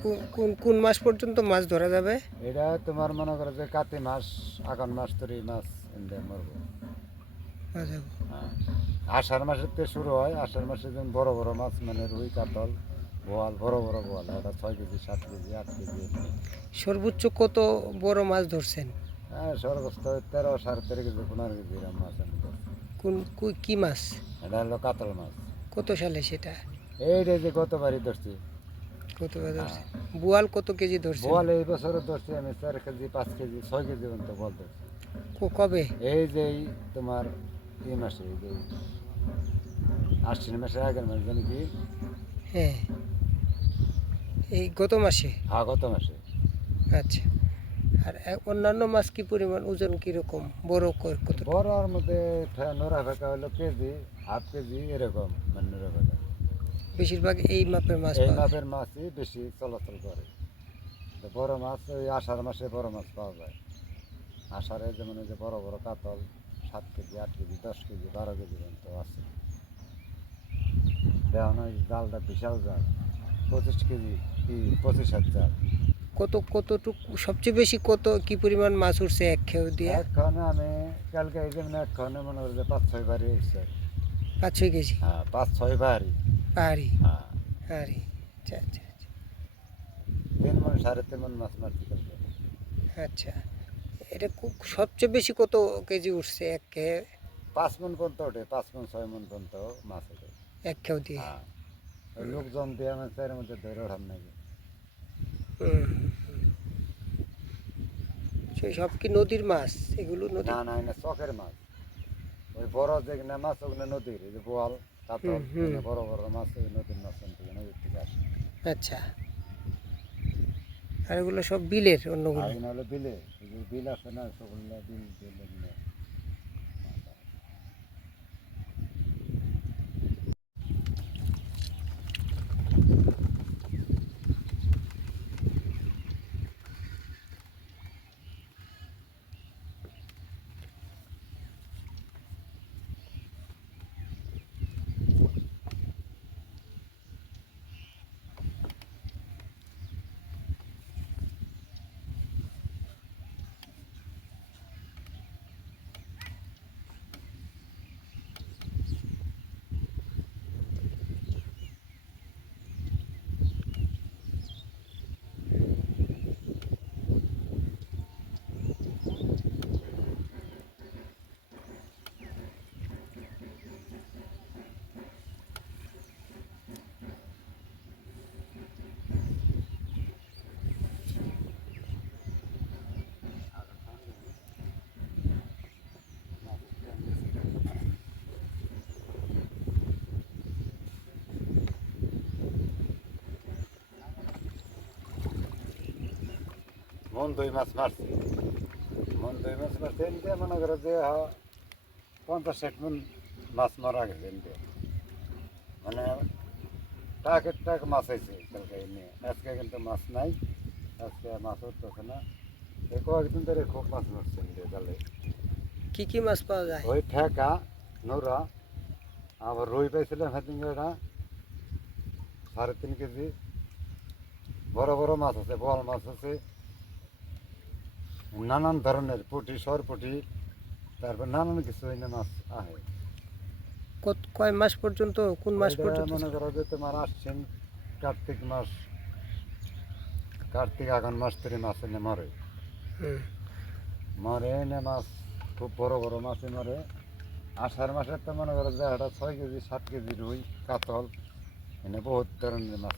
কোন- কোন কোন মাস পর্যন্ত মাছ ধরা যাবে? এটা তোমার মনে করো যে কাতি মাস আগান মাস ধরে মাছ এনতে মরবো। আচ্ছা, হ্যাঁ। আষাঢ় মাসের থেকে শুরু হয় আষাঢ় মাসে যেমন বড় বড় মাছ মানে রুই কাতল বোয়াল বড় বড় বোয়াল ওটা ছয় কেজি সাত কেজি আট কেজি সর্বোচ্চ কত বড় মাছ ধরছেন? হ্যাঁ সর্বোচ্চ তেরো সাড়ে তেরো কেজি পনেরো কেজি এরকম মাছ। কোন কু- মাছ? এটা হলো কাতল মাছ। কত সালে সেটা? এইটা যে গতবারই ধরছি। কত ধরছেন বোয়াল কত কেজি ধরছেন? বোয়াল এই বছরও ধরছি আমি চার কেজি পাঁচ কেজি ছয় কেজি পর্যন্ত বল ধরছি। কবে? এই যে তোমার এই মাসে এই যে আশ্বিন মাসে আগের মাস জানি কি? হ্যাঁ। এই গত মাসে? হ্যাঁ গত মাসে। আচ্ছা। আর অন্যান্য মাছ কি পরিমাণ ওজন কীরকম? বড় কত বড়র মধ্যে নোরা ফেঁকা হলো কেজি হাফ কেজি এরকম মানে নোরা ফেঁকা বেশিরভাগ এই মাপের মাছ এই মাপের মাছই বেশি চলাচল করে। বড় মাছ ওই আষাঢ় মাসে বড় মাছ পাওয়া যায়। আষাঢ়ে যেমন ওই যে বড় বড় কাতল সাত কেজি আট কেজি দশ কেজি বারো কেজি পর্যন্ত আছে। দেখুন ওই জালটা বিশাল জাল পঁচিশ কেজি কি পঁচিশ হাজার জাল। কত কতটুকু সবচেয়ে বেশি কত কি পরিমাণ মাছ উঠছে এক খেউ দিয়ে? এক্ষণে আমি কালকে এই যেমন এক্ষণে মনে করি যে পাঁচ ছয় বাড়ি এসছে পাঁচ ছয় কেজি? হ্যাঁ পাঁচ ছয় বাড়ি। পাহাড়ি হ্যাঁ। পাহাড়ি আচ্ছা আচ্ছা আচ্ছা। তিন মন সাড়ে তিন মন মাছ মারছি কালকে। আচ্ছা এটা খুব- সবচেয়ে বেশি কত কেজি উঠছে এক খেয়ে পাঁচ মন পর্যন্ত ওঠে পাঁচ মন ছয় মন পর্যন্ত মাছ ওঠে। এক খেউ দিয়ে? হ্যাঁ। লোকজন দিয়ে আমার মধ্যে ধরে ওঠাম নাকি। সেই সব কি নদীর মাছ? এগুলো নদী না না না চকের মাছ। ওই বড় যেখানে মাছ ওখানে নদীর এই যে বোয়াল কাতল বড় বড় মাছ ওই নদীর মাছ থেকে নদীর থেকে আসে। আচ্ছা। আর এগুলো সব বিলের অন্যগুলো? বিলে বিল আছে না সবগুলো বিল বিল এগুলো। মন দুই মাছ মারছে মন দুই মাছ মারছে এনতে মনে করো যে পঞ্চাশ ষাট মন মাছ মারা গেছে এনতে মানে টাকের টাক মাছ হয়েছে কালকে নিয়ে আজকে কিন্তু মাছ নাই আজকে মাছ উঠতেছে না এই কয়েকদিন ধরে খুব মাছ মারছে এনতে জালে কি কি মাছ পাওয়া যায় ওই ঠেকা নোরা আবার রুই পাইছিলাম সেদিন এটা সাড়ে তিন কেজি বড় বড় মাছ আছে বল মাছ আছে নানান ধরনের পুঁটি সর পুঁটি তারপর নানান কিছু এনে মাছ আহে। কত কয় মাস পর্যন্ত কোন মাস পর্যন্ত? মনে করো যে তোমার আসছেন কার্তিক মাস কার্তিক আগান মাস থেকে মাছ এনে মরে। মরে এনে মাছ খুব বড় বড় মাছে মরে। আষাঢ় মাসে তো মনে করো যে ছয় কেজি সাত কেজি রুই কাতল এনে বহুত ধরনের মাছ।